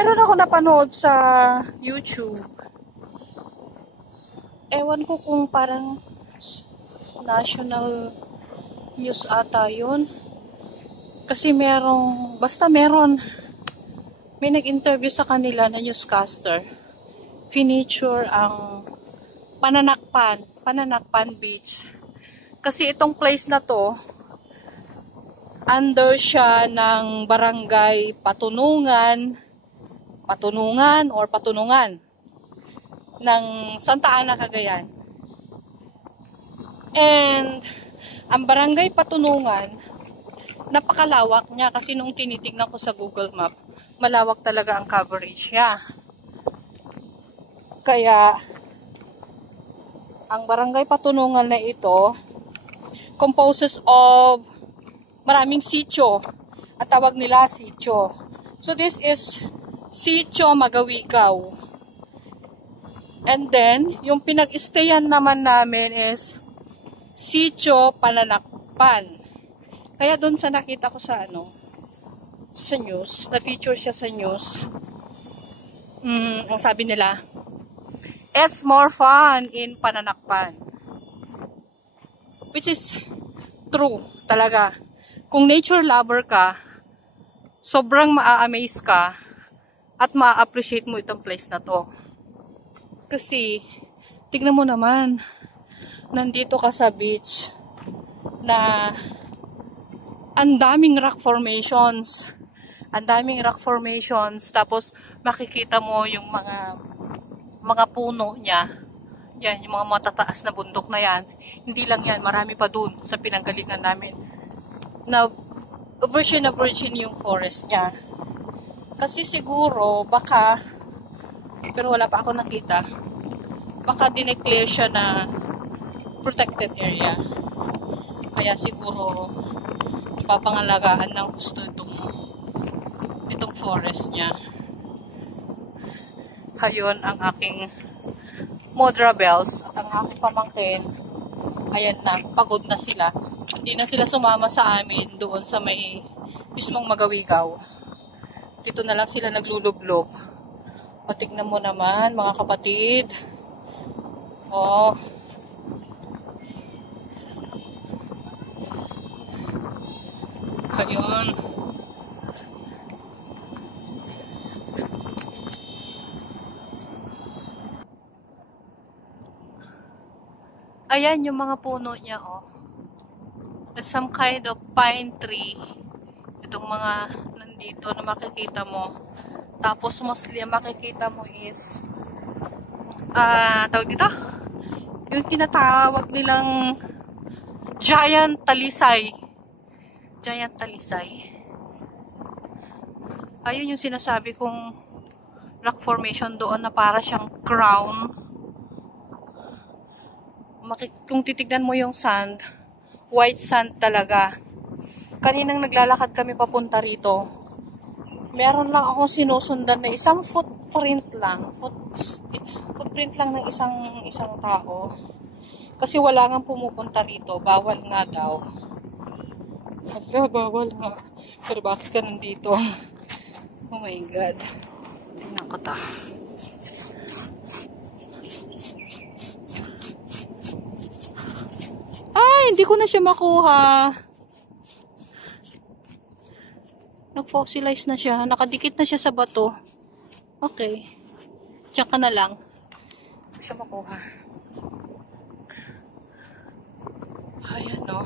Meron ako napanood sa YouTube. Ewan ko kung parang national news ata yun. Kasi basta meron. May nag-interview sa kanila na newscaster. Finiture ang Pananakpan Beach. Kasi itong place na to, under siya ng barangay Patunungan ng Santa Ana, Cagayan. And ang barangay Patunungan, napakalawak niya kasi nung tinitingnan ko sa Google Map, malawak talaga ang coverage niya. Kaya ang barangay Patunungan na ito composes of maraming sitio. At tawag nila sitio. So this is Sitio Magawigaw. And then, yung pinag-stayan naman namin is Sitio Pananakpan. Kaya doon sa nakita ko sa sa news, na-feature siya sa news. Ang sabi nila, "It's more fun in Pananakpan." Which is true talaga. Kung nature lover ka, sobrang maa-amaze ka at maa-appreciate mo itong place na to. Kasi, tignan mo naman, nandito ka sa beach na ang daming rock formations. Tapos makikita mo yung mga puno niya. Yan, yung mga matataas na bundok na yan. Hindi lang yan, marami pa dun sa pinanggalingan namin. Na virgin yung forest niya. Kasi siguro, pero wala pa ako nakita, baka dineclare siya na protected area. Kaya siguro, ipapangalagaan ng gusto itong forest niya. Hayon ang aking Modra Bells at ang aking pamangkin. Ayan na, pagod na sila. Hindi na sila sumama sa amin doon sa may mismong Magawigaw. Dito na lang sila naglulublob. O, tignan mo naman mga kapatid. Oh. Ayun. Ayan yung mga puno niya, oh. Some kind of pine tree. Itong mga nandito na makikita mo. Tapos mostly ang makikita mo is tawag dito? Yung tinatawag nilang giant talisay. Ayun yung sinasabi kong rock formation doon na para siyang crown. Kung titignan mo yung sand, white sand talaga. Kaninang naglalakad kami papunta rito, meron lang akong sinusundan na isang footprint lang ng isang tao. Kasi wala nga pumupunta rito, bawal nga daw. Bawal nga. Pero bakit ka nandito? Oh my God. Tingnan ko ta. Hindi ko na siya makuha. Nag-fossilize na siya. Nakadikit na siya sa bato. Okay. Diyan ka na lang. Hindi ko siya makuha. Ayan, no.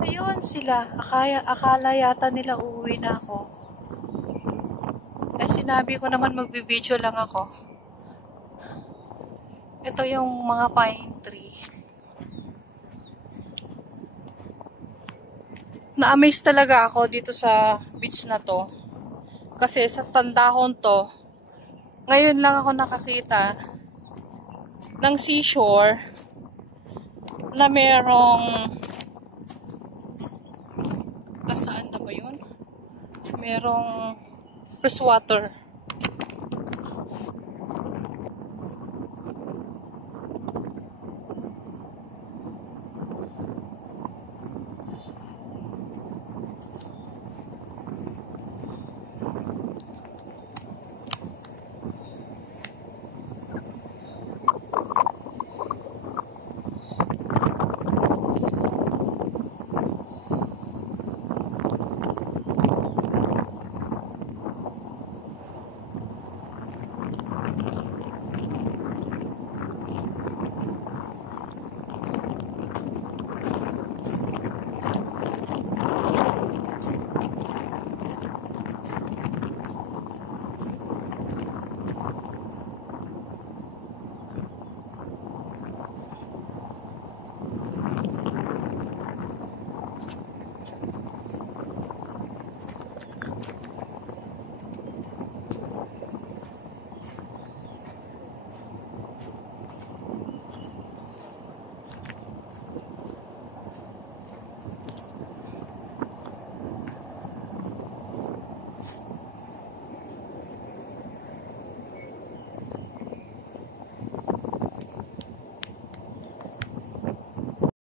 Ayun sila. Akala yata nila uuwi na ako. Eh, sinabi ko naman magbi-video lang ako. Ito yung mga pine tree. Na-amaze talaga ako dito sa beach na to. Kasi sa Tandahon to, ngayon lang ako nakakita ng seashore na merong nasaan na ba yun? Merong freshwater.